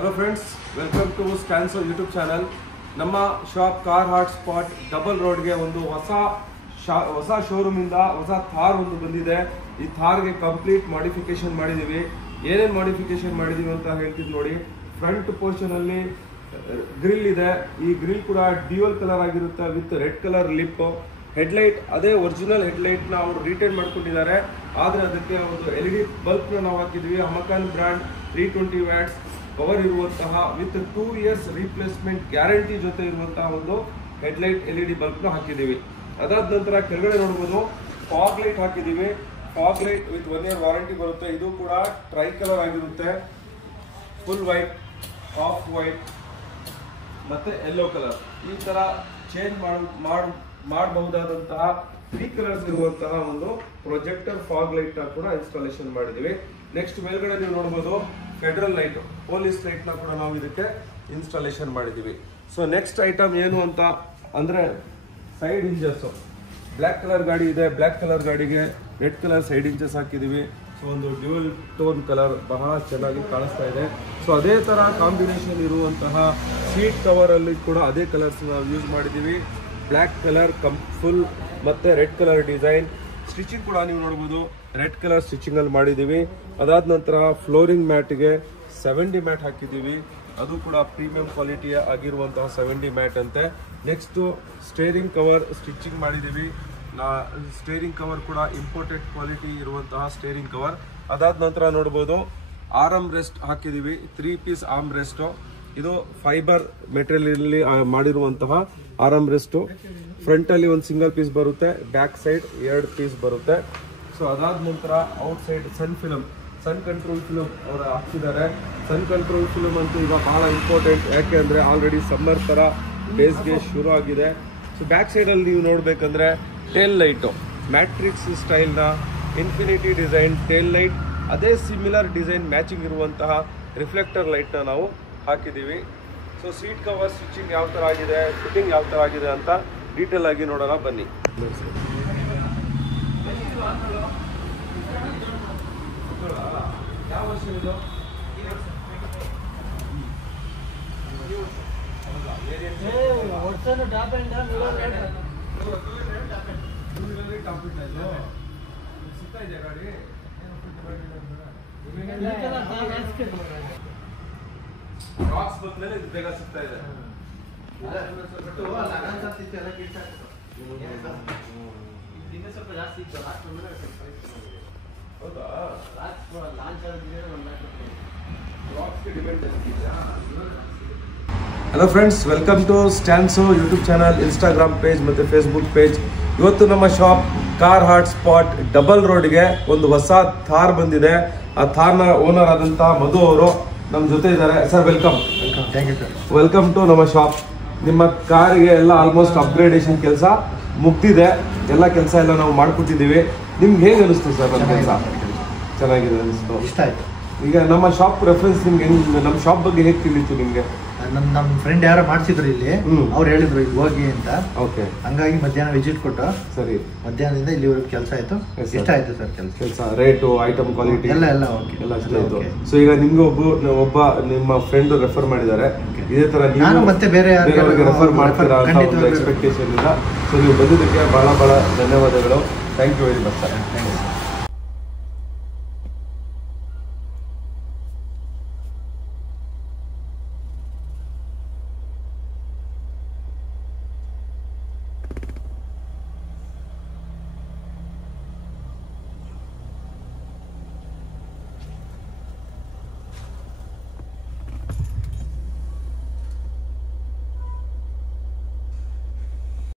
Hello friends, welcome to Stanso YouTube channel. ನಮ್ಮ shop car hot spot double ರೋಡ್ಗೆ ಒಂದು ಹೊಸ ಶೋರೂಮಿಂದ ಹೊಸ ಥಾರ್ ಒಂದು ಬಂದಿದೆ. ಈ ಥಾರ್ಗೆ ಕಂಪ್ಲೀಟ್ ಮಾಡಿಫಿಕೇಶನ್ ಮಾಡಿದ್ದೀವಿ. ಏನೇನು ಮಾಡಿಫಿಕೇಶನ್ ಮಾಡಿದ್ದೀವಿ ಅಂತ ಹೇಳ್ತಿದ್ದು ನೋಡಿ. ಫ್ರಂಟ್ ಪೋರ್ಷನಲ್ಲಿ ಗ್ರಿಲ್ ಇದೆ. ಈ ಗ್ರಿಲ್ ಕೂಡ ಡ್ಯೂಯಲ್ ಕಲರ್ ಆಗಿರುತ್ತೆ with red colour lip. Headlight ಅದೇ ಒರಿಜಿನಲ್ ಹೆಡ್ಲೈಟ್ನ ಅವರು ರಿಟೈನ್ ಮಾಡ್ಕೊಂಡಿದ್ದಾರೆ. ಆದರೆ ಅದಕ್ಕೆ ಒಂದು LED ಬಲ್ಬ್ನ ನಾವು ಹಾಕಿದ್ವಿ. ಹಮಕಾನ್ ಬ್ರ್ಯಾಂಡ್ 320 ವ್ಯಾಟ್ಸ್ ಪವರ್ ಇರುವಂತಹ ವಿತ್ 2 years ರೀಪ್ಲೇಸ್ಮೆಂಟ್ ಗ್ಯಾರಂಟಿ ಜೊತೆ ಇರುವಂತಹ ಒಂದು ಹೆಡ್ಲೈಟ್ LED ಬಲ್ಬ್ನ ಹಾಕಿದ್ದೀವಿ. ಅದಾದ ನಂತರ ಕೆಳಗಡೆ ನೋಡ್ಬೋದು ಫಾಗ್ ಲೈಟ್ ಹಾಕಿದ್ದೀವಿ. Fog light with 1 year warranty ಬರುತ್ತೆ. ಇದು ಕೂಡ ಟ್ರೈ ಕಲರ್ ಆಗಿರುತ್ತೆ. ಫುಲ್ ವೈಟ್, ಆಫ್ ವೈಟ್ ಮತ್ತೆ ಯೆಲ್ಲೋ ಕಲರ್ ಈ ತರ ಚೇಂಜ್ ಮಾಡಬಹುದಾದಂತಹ 3 ಕಲರ್ಸ್ ಇರುವಂತಹ ಒಂದು ಪ್ರೊಜೆಕ್ಟರ್ ಫಾಗ್ ಲೈಟ್ ನ ಕೂಡ ಇನ್ಸ್ಟಾಲೇಷನ್ ಮಾಡಿದೀವಿ. ನೆಕ್ಸ್ಟ್ ಮೇಲ್ಗಡೆ ನೀವು ನೋಡಬಹುದು ಫೆಡರಲ್ ಲೈಟ್, ಪೊಲೀಸ್ ಲೈಟ್ ನ ಕೂಡ ನಾವು ಇದಕ್ಕೆ ಇನ್ಸ್ಟಾಲೇಷನ್ ಮಾಡಿದೀವಿ. ಸೊ ನೆಕ್ಸ್ಟ್ ಐಟಮ್ ಏನು ಅಂತ ಅಂದ್ರೆ ಸೈಡ್ ಹಿಂಜಸ್. ಬ್ಲ್ಯಾಕ್ ಕಲರ್ ಗಾಡಿ ಇದೆ. ಬ್ಲ್ಯಾಕ್ ಕಲರ್ ಗಾಡಿಗೆ ರೆಡ್ ಕಲರ್ ಸೈಡ್ ಹಿಂಜಸ್ ಹಾಕಿದೀವಿ. ಸೊ ಒಂದು ಡ್ಯೂಯಲ್ ಟೋನ್ ಕಲರ್ ಬಹಳ ಚೆನ್ನಾಗಿ ಕಾಣಿಸ್ತಾ ಇದೆ. ಸೊ ಅದೇ ತರ ಕಾಂಬಿನೇಷನ್ ಇರುವಂತಹ ಸೀಟ್ ಕವರ್ ಅಲ್ಲಿ ಕೂಡ ಅದೇ ಕಲರ್ಸ್ ನಾವು ಯೂಸ್ ಮಾಡಿದೀವಿ. ಬ್ಲ್ಯಾಕ್ ಕಲರ್ ಫುಲ್ ಮತ್ತೆ ರೆಡ್ ಕಲರ್ ಡಿಸೈನ್. ಸ್ಟಿಚಿಂಗ್ ಕೂಡ ನೀವು ನೋಡಬಹುದು ರೆಡ್ ಕಲರ್ ಸ್ಟಿಚಿಂಗ್ ಅಲ್ಲಿ ಮಾಡಿದೀವಿ. ಅದಾದ ನಂತರ ಫ್ಲೋರಿಂಗ್ ಮ್ಯಾಟ್ಗೆ 70 ಮ್ಯಾಟ್ ಹಾಕಿದೀವಿ. ಅದು ಕೂಡ ಪ್ರೀಮಿಯಂ ಕ್ವಾಲಿಟಿ ಆಗಿರುವಂತಹ 70 ಮ್ಯಾಟ್ ಅಂತೆ. ನೆಕ್ಸ್ಟ್ ಸ್ಟೇರಿಂಗ್ ಕವರ್ ಸ್ಟಿಚಿಂಗ್ ಮಾಡಿದೀವಿ. ಸ್ಟೇರಿಂಗ್ ಕವರ್ ಕೂಡ ಇಂಪೋರ್ಟೆಡ್ ಕ್ವಾಲಿಟಿ ಇರುವಂತಹ ಸ್ಟೇರಿಂಗ್ ಕವರ್. ಅದಾದ ನಂತರ ನೋಡಬಹುದು ಆರ್ಮ್ ರೆಸ್ಟ್ ಹಾಕಿದೀವಿ. 3 ಪೀಸ್ ಆರ್ಮ್ ರೆಸ್ಟ್. ಇದು ಫೈಬರ್ ಮೆಟೀರಿಯಲ್ ಮಾಡಿರುವಂತಹ ಆರ್ಮ್ ರೆಸ್ಟ್. ಫ್ರಂಟ್ ಅಲ್ಲಿ ಒಂದು ಸಿಂಗಲ್ ಪೀಸ್ ಬರುತ್ತೆ, ಬ್ಯಾಕ್ ಸೈಡ್ 2 ಪೀಸ್ ಬರುತ್ತೆ. ಸೊ ಅದಾದ ನಂತರ ಔಟ್ ಸೈಡ್ ಸನ್ ಕಂಟ್ರೋಲ್ ಫಿಲಮ್ ಅವರು ಹಾಕ್ತಿದ್ದಾರೆ. ಸನ್ ಕಂಟ್ರೋಲ್ ಫಿಲಮ್ ಅಂತೂ ಈಗ ಬಹಳ ಇಂಪಾರ್ಟೆಂಟ್. ಯಾಕೆ ಅಂದ್ರೆ ಆಲ್ರೆಡಿ ಸಮ್ಮರ್ ತರ ಬೇಸ್ಗೆ ಶುರು ಆಗಿದೆ. ಸೊ ಬ್ಯಾಕ್ ಸೈಡ್ ಅಲ್ಲಿ ನೀವು ನೋಡ್ಬೇಕಂದ್ರೆ ಟೇಲ್ ಲೈಟ್, ಮ್ಯಾಟ್ರಿಕ್ಸ್ ಸ್ಟೈಲ್ ನ ಇನ್ಫಿನಿಟಿ ಡಿಸೈನ್ ಟೇಲ್ ಲೈಟ್, ಅದೇ ಸಿಮಿಲರ್ ಡಿಸೈನ್ ಮ್ಯಾಚಿಂಗ್ ಇರುವಂತಹ ರಿಫ್ಲೆಕ್ಟರ್ ಲೈಟ್ ನ ನಾವು ಹಾಕಿದೀವಿ. ಸೊ ಸೀಟ್ ಕವರ್ ಸ್ಟಿಚಿಂಗ್ ಯಾವ ತರ ಆಗಿದೆ, ಫಿಟ್ಟಿಂಗ್ ಯಾವ ತರ ಆಗಿದೆ ಅಂತ ಡೀಟೇಲ್ ಆಗಿ ನೋಡೋಣ ಬನ್ನಿ. ಯಾವ ವರ್ಷ ಇದು? ಸಿಗ್ತಾ ಇದೆ ಗಾಡಿ ರಾಕ್ಸ್ ಬಂದ್ಮೇಲೆ ಇದು ಬೇಗ ಸಿಗ್ತಾ ಇದೆ. Hello friends, welcome to Stanso YouTube channel, Instagram page ಮತ್ತು ಫೇಸ್ಬುಕ್ ಪೇಜ್. ಇವತ್ತು ನಮ್ಮ shop car hot spot double ರೋಡ್ಗೆ ಒಂದು ಹೊಸ ಥಾರ್ ಬಂದಿದೆ. ಆ ಥಾರ್ನ ಓನರ್ ಆದಂತಹ ಮಧು ಅವರು ನಮ್ಮ ಜೊತೆ ಇದ್ದಾರೆ. Sir welcome. ವೆಲ್ಕಮ್ ಟು ನಮ್ಮ ಶಾಪ್. ನಿಮ್ಮ ಕಾರಿಗೆ ಎಲ್ಲ ಆಲ್ಮೋಸ್ಟ್ ಅಪ್ಗ್ರೇಡೇಷನ್ ಕೆಲಸ ಮುಗ್ದಿದೆ. ಎಲ್ಲ ಕೆಲಸ ಎಲ್ಲ ನಾವು ಮಾಡ್ಕೊಟ್ಟಿದ್ದೀವಿ. ನಿಮ್ಗೆ ಹೇಗೆ ಅನಿಸ್ತು ಸರ್ ನಮ್ಮ ಕೆಲಸ? ಚೆನ್ನಾಗಿದೆ ಅನಿಸ್ತು, ಇಷ್ಟ ಆಯ್ತು. ಈಗ ನಮ್ಮ ಶಾಪ್ ರೆಫರೆನ್ಸ್ ನಿಮ್ಗೆ ನಮ್ಮ ಶಾಪ್ ಬಗ್ಗೆ ಹೇಗೆ ತಿಳಿತು ನಿಮ್ಗೆ? ನಮ್ಮ ಫ್ರೆಂಡ್ ಯಾರೋ ಮಾಡ್ಸಿದ್ರು ಇಲ್ಲಿ, ಅವ್ರು ಹೇಳಿದ್ರು ಇಲ್ಲಿ ಹೋಗಿ ಅಂತ. ಓಕೆ, ಹಂಗಾಗಿ ಮಧ್ಯಾಹ್ನ ವಿಸಿಟ್ ಕೊಟ್ಟು ಸರಿ ಮಧ್ಯಾಹ್ನದಿಂದ ಇಲ್ಲಿವರೆಗೂ ಕೆಲಸ ಆಯ್ತು. ಇಷ್ಟ ಆಯ್ತು ಸರ್ ಕೆಲಸ, ರೇಟು, ಐಟಮ್ ಕ್ವಾಲಿಟಿ ಎಲ್ಲ ಓಕೆ, ಎಲ್ಲ ಇಷ್ಟ ಆಯ್ತು. ಸೊ ಈಗ ನಿಮ್ಗೆ ಒಬ್ಬ ನಿಮ್ಮ ಫ್ರೆಂಡ್ ರೆಫರ್ ಮಾಡಿದ್ದಾರೆ. ಇದೇ ತರ ನಾನು ಮತ್ತೆ ಬೇರೆ ರೆಫರ್ ಮಾಡ್ತೀರಾ ಅಂತ ಒಂದು ಎಕ್ಸ್ಪೆಕ್ಟೇಷನ್ ಇಲ್ಲ. ಸೊ ನೀವು ಬಂದಿದ್ದಕ್ಕೆ ಬಹಳ ಧನ್ಯವಾದಗಳು. Thank you very much sir.